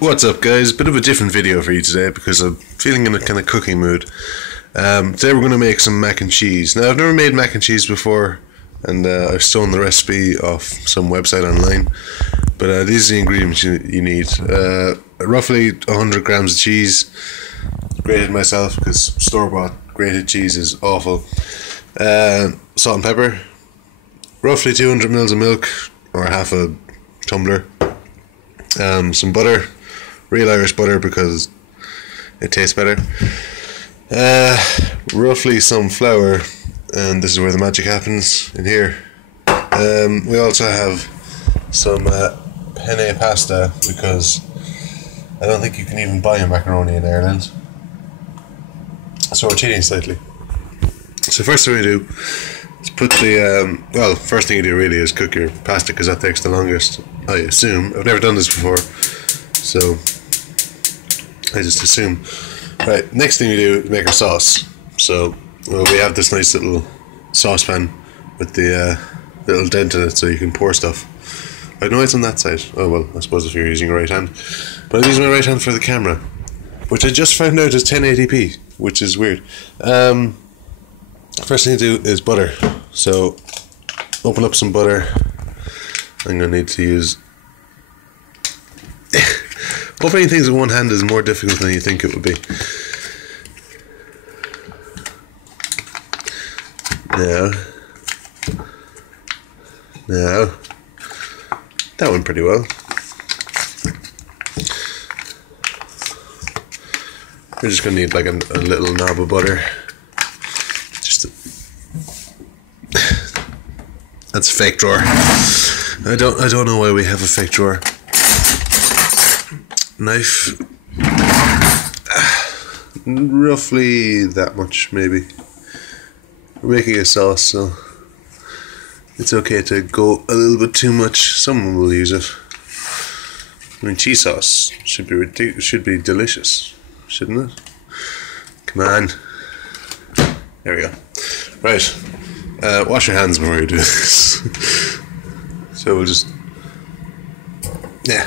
What's up, guys? Bit of a different video for you today because I'm feeling in a kind of cooking mood. Today we're going to make some mac and cheese. Now, I've never made mac and cheese before, and I've stolen the recipe off some website online. But these are the ingredients you need. Roughly 100 grams of cheese, grated myself because store-bought grated cheese is awful. Salt and pepper, roughly 200 ml of milk, or half a tumbler. Some butter, real Irish butter because it tastes better. Roughly some flour, and this is where the magic happens, in here. We also have some penne pasta because I don't think you can even buy a macaroni in Ireland, so we're cheating slightly. So first thing we do is put the first thing you do really is cook your pasta because that takes the longest, I assume. I've never done this before, so I just assume. Right, next thing we do is make our sauce. So we have this nice little saucepan with the little dent in it so you can pour stuff. I know it's on that side. Oh well, I suppose if you're using your right hand. But I'm using my right hand for the camera, which I just found out is 1080p, which is weird. First thing to do is butter. So open up some butter. I'm going to need to use... Opening things with one hand is more difficult than you think it would be. Now, that went pretty well. We're just going to need like a little knob of butter. That's a fake drawer. I don't know why we have a fake drawer. Knife. Roughly that much, maybe. We're making a sauce, so it's okay to go a little bit too much. Someone will use it. I mean, cheese sauce should be delicious, shouldn't it? Come on. There we go. Right. Wash your hands before you do this. So we'll just... Yeah,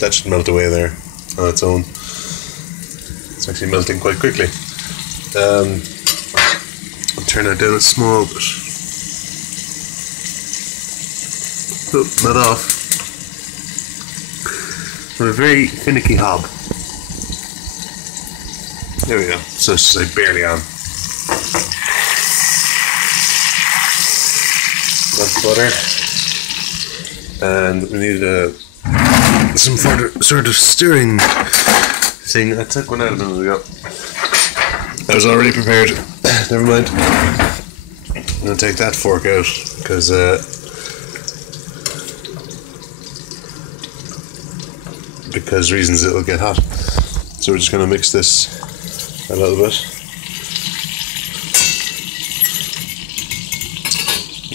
that should melt away there on its own. It's actually melting quite quickly. I'll turn it down a small bit. Oh, not off. On a very finicky hob. There we go. So it's just like barely on. That's butter, and we need some sort of stirring thing. I took one out a minute ago. I was already prepared. Never mind. I'm gonna take that fork out because reasons it'll get hot. So we're just gonna mix this a little bit.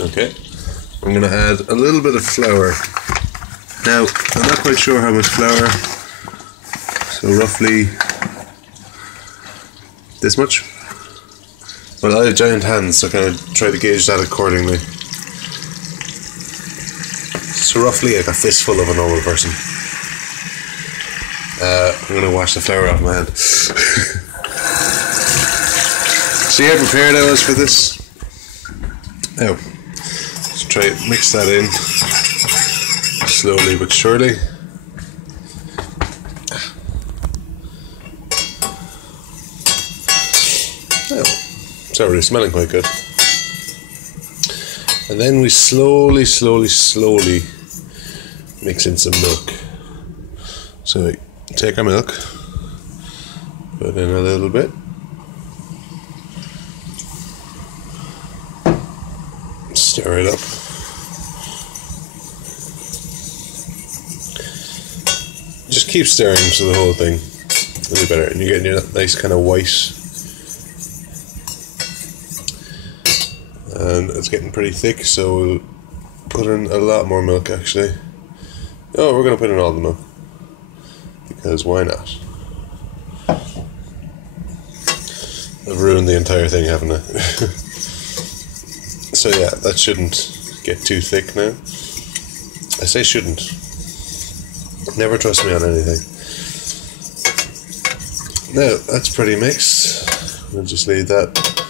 Okay. I'm going to add a little bit of flour. Now, I'm not quite sure how much flour, so roughly this much. Well, I have giant hands, so I'm going to try to gauge that accordingly. So roughly like a fistful of a normal person. I'm going to wash the flour off my hand. See how prepared I was for this? Now, try to mix that in slowly but surely. Oh, it's already smelling quite good. And then we slowly mix in some milk. So we take our milk, put in a little bit. Stir it up. Just keep stirring to the whole thing will be better, and you're getting your nice kind of white. And it's getting pretty thick, so we'll put in a lot more milk actually. Oh, we're going to put in all the milk because why not? I've ruined the entire thing, haven't I? So yeah, that shouldn't get too thick now. I say shouldn't. Never trust me on anything. Now that's pretty mixed. We'll just leave that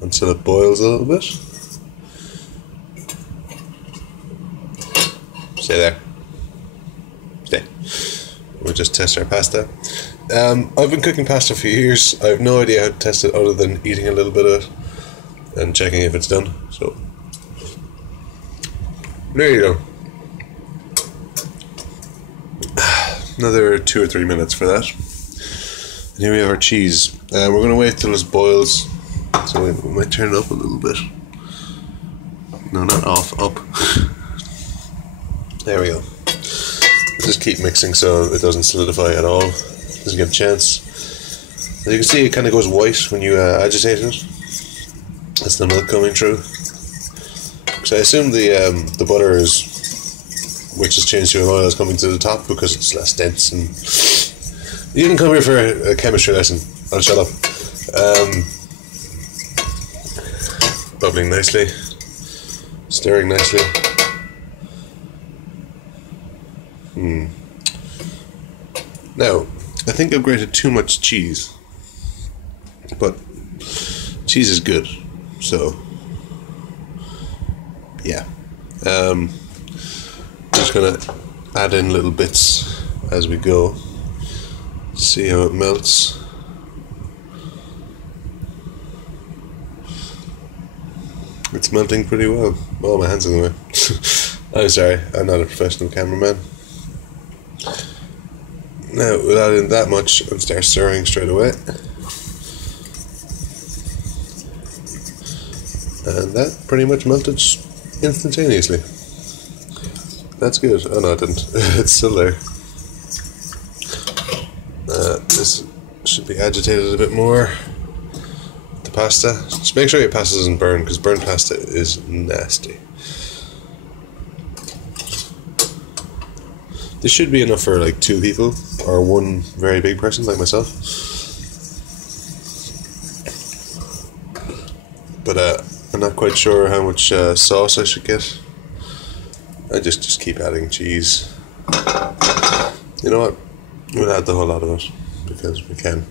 until it boils a little bit. Stay there. Stay. We'll just test our pasta. I've been cooking pasta for years. I have no idea how to test it other than eating a little bit of it and checking if it's done. So there you go. Another 2 or 3 minutes for that. And here we have our cheese. We're going to wait till it boils. So we might turn it up a little bit. No, not off, up. There we go. Just keep mixing so it doesn't solidify at all. Doesn't get a chance. As you can see, it kind of goes white when you agitate it. That's the milk coming through. So I assume the butter is, which has changed to an oil, is coming to the top because it's less dense. And you didn't come here for a chemistry lesson. I'll shut up. Bubbling nicely, stirring nicely. Now, I think I've grated too much cheese, but cheese is good, so yeah. Just gonna add in little bits as we go, see how it melts. It's melting pretty well. Oh, my hand's in the way. I'm sorry, I'm not a professional cameraman. Now, we'll add in that much and start stirring straight away. And that pretty much melted instantaneously. That's good. Oh no, it didn't. It's still there. This should be agitated a bit more. The pasta. Just make sure your pasta doesn't burn, because burnt pasta is nasty. This should be enough for like 2 people or 1 very big person like myself. But I'm not quite sure how much sauce I should get. I just keep adding cheese. You know what? We'll add the whole lot of it because we can.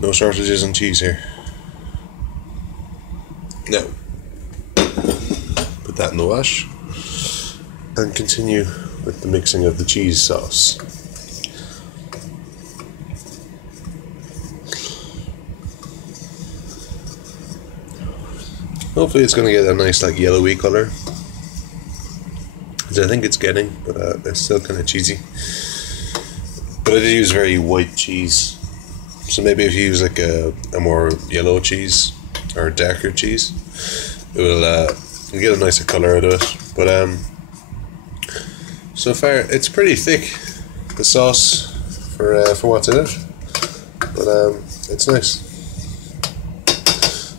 No shortages on cheese here. Now, put that in the wash and continue with the mixing of the cheese sauce. Hopefully it's going to get a nice like yellowy colour, which I think it's getting, but it's still kind of cheesy. But I did use very white cheese, so maybe if you use like a more yellow cheese or darker cheese, it will get a nicer colour out of it. But so far it's pretty thick, the sauce for what's in it, but it's nice.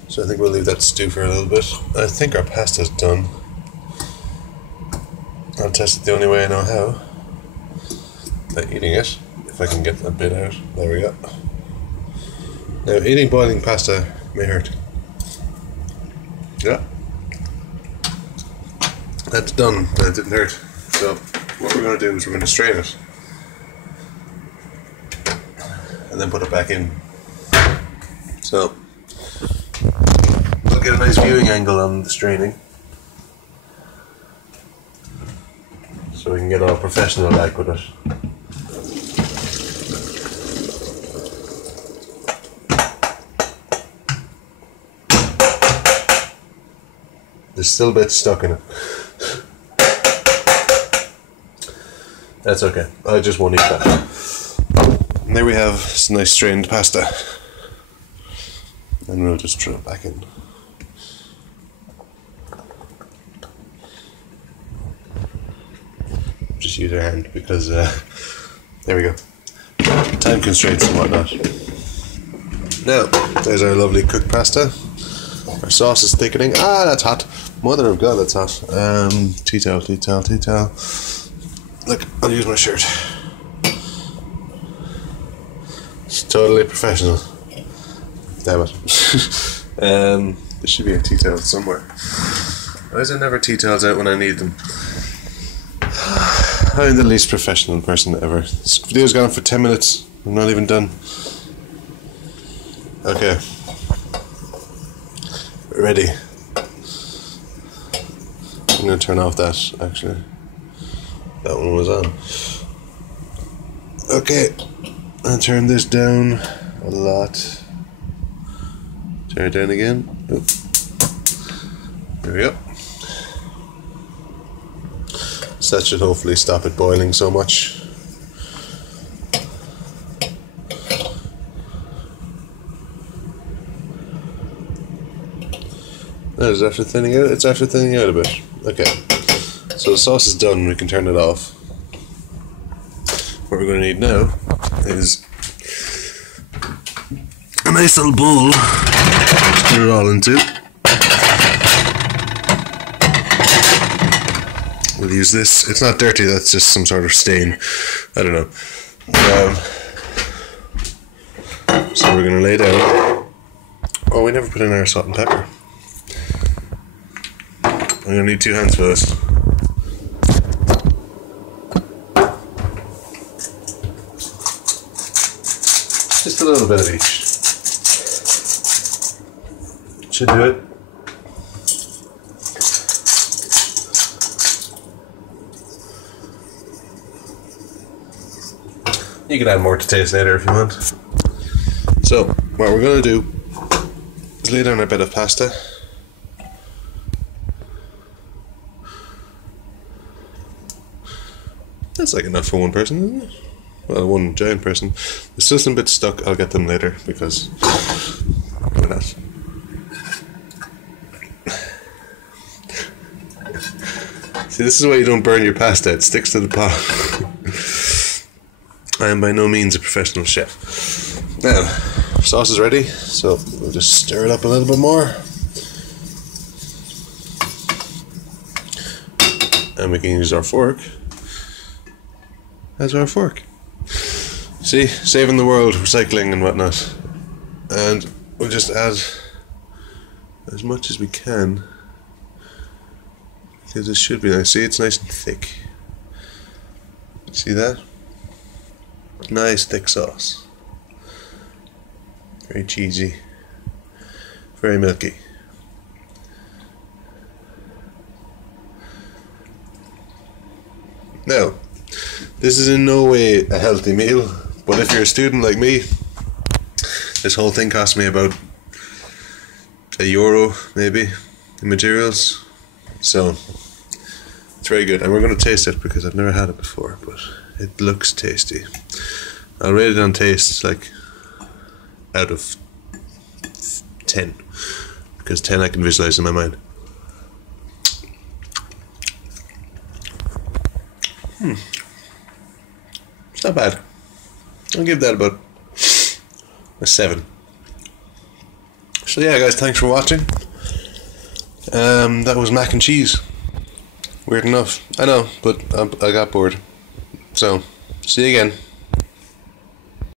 So I think we'll leave that stew for a little bit. I think our pasta's done. I'll test it the only way I know how, by eating it, if I can get that bit out. There we go. Now, eating boiling pasta may hurt. Yeah. That's done, and it didn't hurt. So what we're going to do is we're going to strain it and then put it back in. So we'll get a nice viewing angle on the straining, so we can get all professional like with it. There's still bits stuck in it. That's okay, I just won't eat that. And there we have some nice strained pasta. And we'll just throw it back in. Just use our hand because, there we go. Time constraints and whatnot. Now, there's our lovely cooked pasta. Our sauce is thickening. Ah, that's hot. Mother of God, that's hot. Tea towel, tea towel, tea towel. Look, I'll use my shirt. It's totally professional. Damn it. There should be a tea towel somewhere. Why is there never tea towels out when I need them? I'm the least professional person ever. This video's gone for 10 minutes I'm not even done. Okay. Ready. I'm gonna turn off that, actually. That one was on. Okay. I'll turn this down a lot. Turn it down again. Oop. There we go. So that should hopefully stop it boiling so much. That is after thinning out. It's after thinning out a bit. Okay. So the sauce is done. We can turn it off. What we're going to need now is a nice little bowl to put it all into. We'll use this. It's not dirty, that's just some sort of stain. I don't know. So we're going to lay down. Oh, we never put in our salt and pepper. I'm going to need 2 hands for this. Just a little bit of each. Should do it. You can add more to taste later if you want. So, what we're going to do is lay down a bit of pasta. That's like enough for one person, isn't it? Well, one giant person. There's still some bits stuck. I'll get them later because why not? See, this is why you don't burn your pasta. It sticks to the pot. I am by no means a professional chef. Now, sauce is ready, so we'll just stir it up a little bit more. And we can use our fork as our fork. See, saving the world, recycling and whatnot. And we'll just add as much as we can, because it should be nice. See, it's nice and thick. See that? Nice thick sauce. Very cheesy. Very milky. Now, this is in no way a healthy meal, but if you're a student like me, this whole thing cost me about €1 maybe in materials. So it's very good, and we're going to taste it because I've never had it before, but it looks tasty. I'll rate it on taste like out of 10, because 10 I can visualize in my mind. It's not bad. I'll give that about a 7. So yeah, guys, thanks for watching. That was mac and cheese. Weird enough, I know, but I got bored. So, see you again.